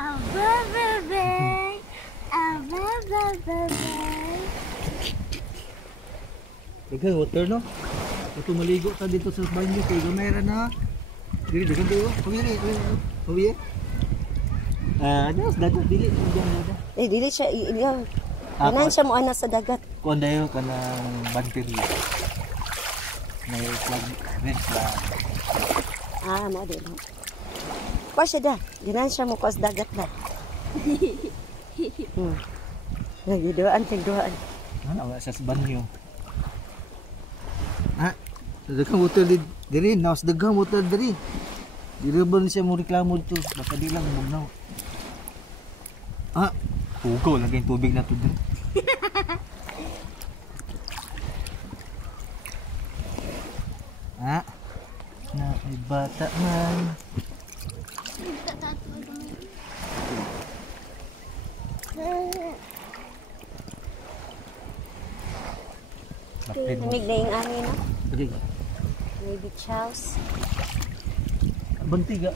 Abababay. Abababay. Dagan water no. Ito maligo ta dito sa banyo kay gamay ra na. Dili dagan tayo. Huwi. Ano dagat dili dagat. Dili siya ilang. Kanan siya mo ana sa dagat. Kuan dayo kanang banteri. May flag red flag. Mo di no. Kwa siya da. Ganan siya mo sa dagat na. Lagi doan tingduan. Ano sa banyo. Dagang water diri, naos dagang water diri. Diri ba siya mo reklamo dito, baka di lang mugnaw. Pugaw lagi yung tubig na to diri. Na ay bata man. Lamig na yung angin no? Diri. May beach house. Bantiga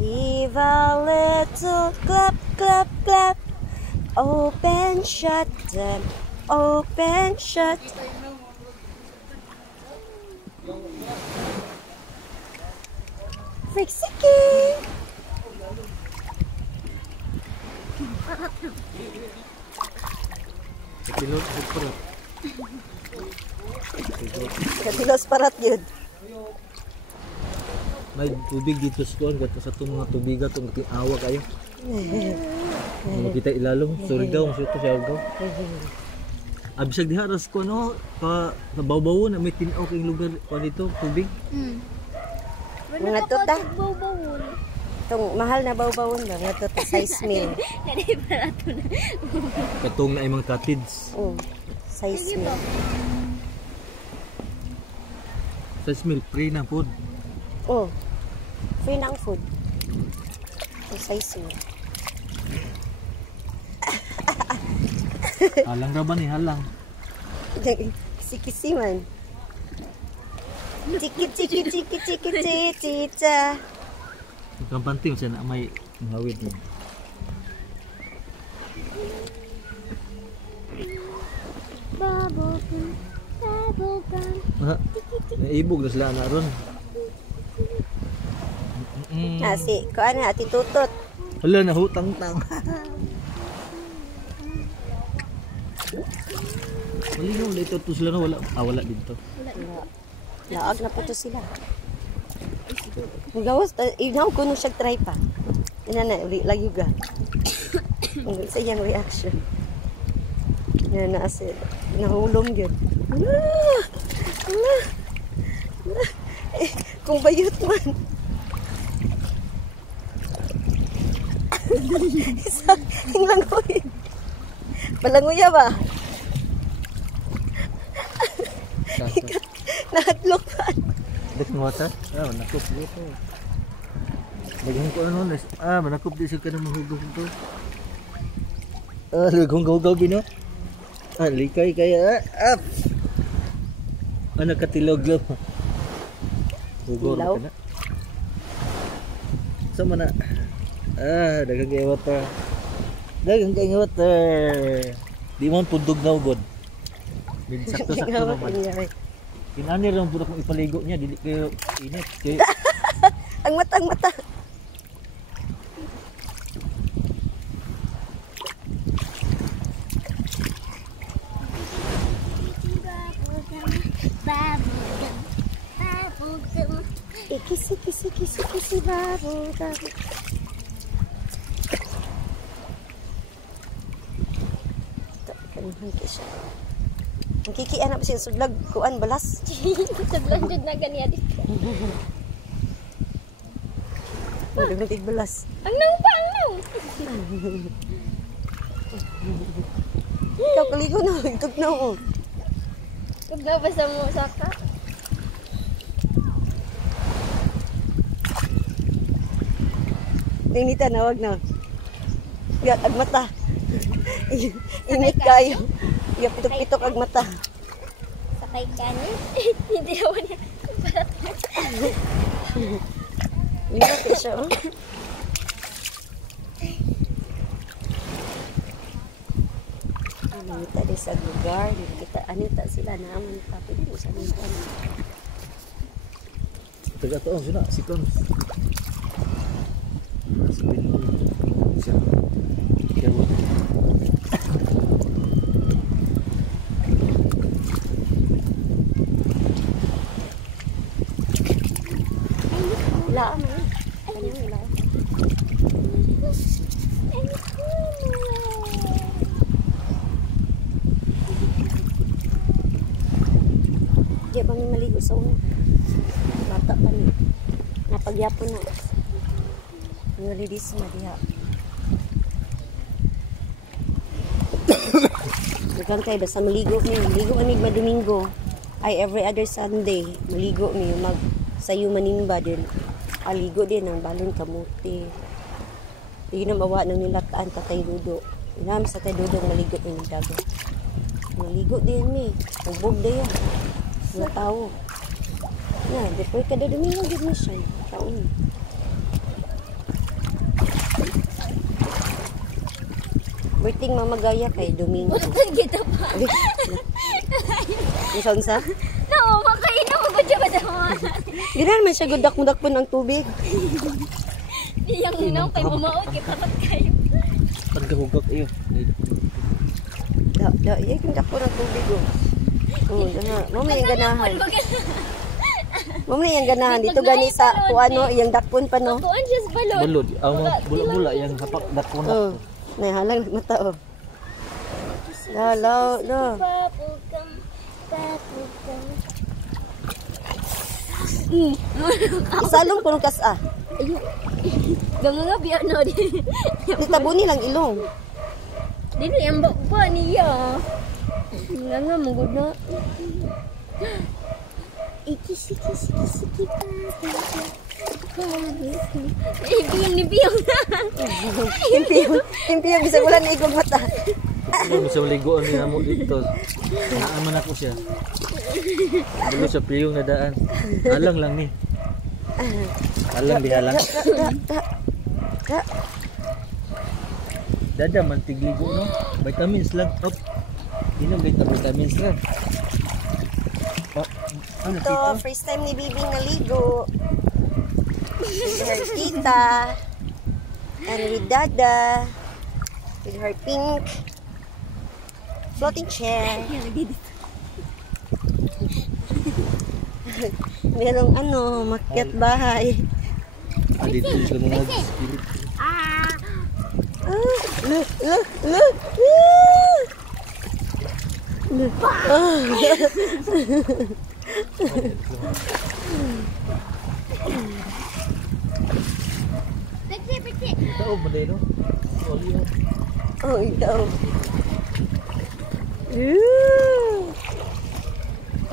Give a little clap, clap, clap. Open, shut them. Open, shut. Friksiki! Katilos parat yun. may tubig dito sa kuan gato sa itong mga tubiga itong awa kayo. Kita ilalong Surigao, ito siya daw. Abisag diha ras ko no ka baw-bawo na may tinaw kay lugar pa dito tubig. Mga tuta. Itong mahal na baw-bawon ba? Mga tuta size meal. Katong na imong cottage. Size meal. Size meal free na food. Free na ang food. Size meal. Halang ra ba ni halang? Kisi-kisi man. Chiki-chiki-chiki-chiki-chiki-chika. Ang panting siya na may ngawid mo. Bubblegum, bubblegum. Naibog na sila na ron. Si, kuan na, ati tutot. Hala, nahutang-tang. Malinaw na ito sila na wala. Wala dito. Laag na po to sila. Gawas, inaw ko nung siya try pa. Ina na, uli lagi ga. Sa iyang reaction. Yan na asin. Nahulong yun. Kung bayot man. Yung langoy. Palanguya ba? Nakatlok pa. Dek water? Manakop dito. Lagyan ko ano, manakop di siya ka na mahugog ito. Lagong-gaw-gaw bino. Likay kaya. Up! Nakatilog lang. Hugor ka na. Sama na. Dagang kaya water. Dagang kaya water. Di mo pundog na ugod. Sakto-sakto naman. Kinani rin puro kong ipaligo niya, dili kayo init. Ang mata, ang mata. Bubblegum. Kisi bubblegum. Kanihan siya. Ang kikian na ba siya sudlag kuan balas? Sudlag jud na ganiya dito. Nagtig balas. Ang nang pa, ang nang. Ikaw kaligo na, itog na mo. Huwag na ba sa mo saka? Tinita na, wag na. Gat, agmata. Init kayo. Iya pitok-pitok ag mata. Sakay kanin. Hindi naman yan. Init siya, oh. Ano ta sa lugar, kita ano ta sila naman ta pwede mo sa lugar. Taga to sila si Cons. Siya. Kaya Wala mo. Ano wala? Di ba may maligo sa una? Bata pa niya. Napagyapon na. Ngalidis na diha. Dagan kayo basta maligo niyo. Maligo anig Domingo. Ay every other Sunday. Maligo niyo. Sayo manimba din. Aligo din ang balon kamuti. Hindi na mawa ng nilataan katay dudo. Inam sa tay dudo maligo ng dagat. Maligo din ni. Ubog din yan. Mga tao. Na, before kada Domingo gid mo siya. Taon. Berting mamagaya kay Domingo. Kita pa. Isang sa? No, makain na mo gudya ba daw? Ginan man siya gudak-mudak po ng tubig. Iyang nang kay mamaot kay tapat kayo. pagkahugak iyo. Iya kindak po ng tubig oh. Oh, mo may ganahan. Mo may ganahan dito gani sa kuano iyang dakpon pa no. Kuan siya sa balod. Balod, bula-bula yang hapak dakpon na. Oh, nay halang mata oh. La. Papukam. Isalong puno kas ah. Ganga biya no di. Nitabuni lang ilong. Dili ang ba niya. Ganga mugod na. Ikisi pa. Biyong na. Impiyong bisa ulan na igong mata. Ano bisa maligoan ni amo dito. Naaman ako siya. Dito sa piyong na daan. Alang lang ni. Alang di alang. Dada man tigligo no. Vitamins lang. Op. Inom gayta vitamins lang. Ano Ito, first time ni Bibi naligo. With her tita. And with Dada. With her pink floating chair. Merong ano, makyat bahay. Dito siya na nag-spirit. Ito modelo. Olio. Oh, ito.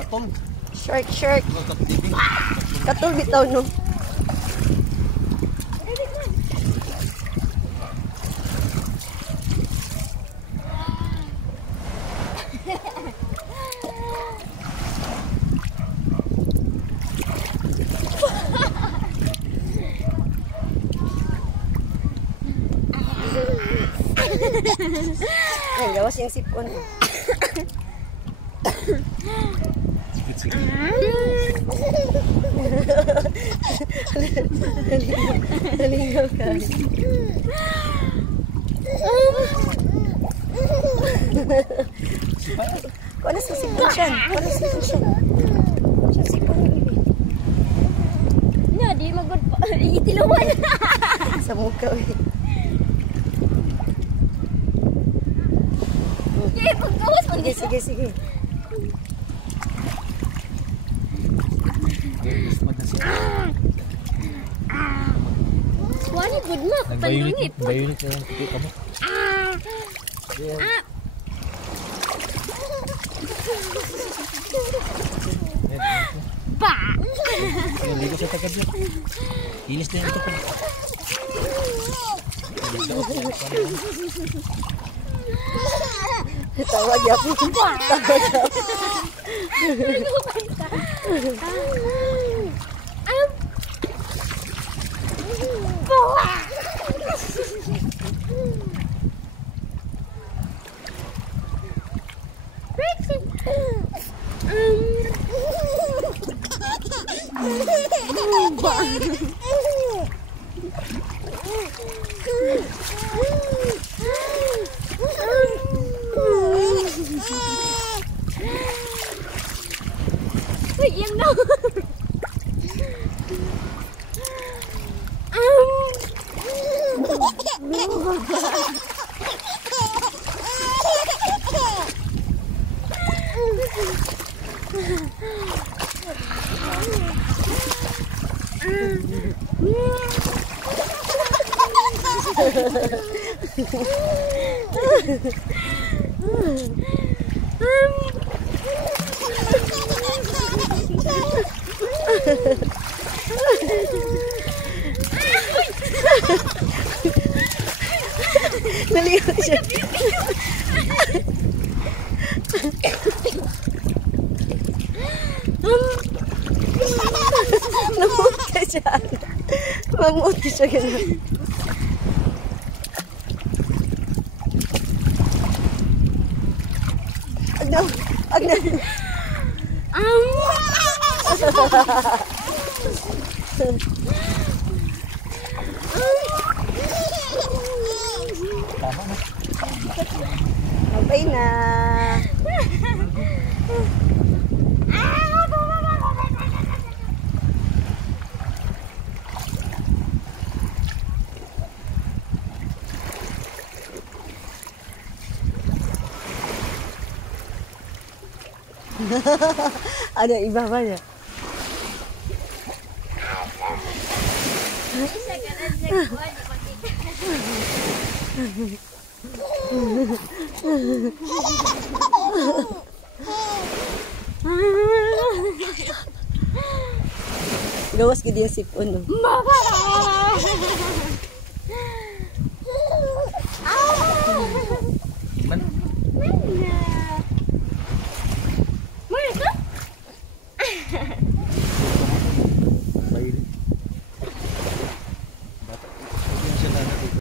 Atong Shark. Katul bitaw no. Ay, gawas yung sipon. Sikit-sikit. Naligaw ka. Kuha sa sipon siya. Siya sipon. Na di magod pa. Itilawan. Sa mukha eh. Kaya pagkawas man Sige. Wala good mo. Pandungit. Bayunit na lang ka mo. Pa. Ligo sa tagad niya. Inis na ito pa. Tawag yapon. Tawag yapon. Wait, yan na. Naligot siya. Namuot ka siya. Mamuot ka siya gano'n. Agna. Agna. Tama na. Bye na. Ada iba ba niya? Gawas ka diya sipon. No?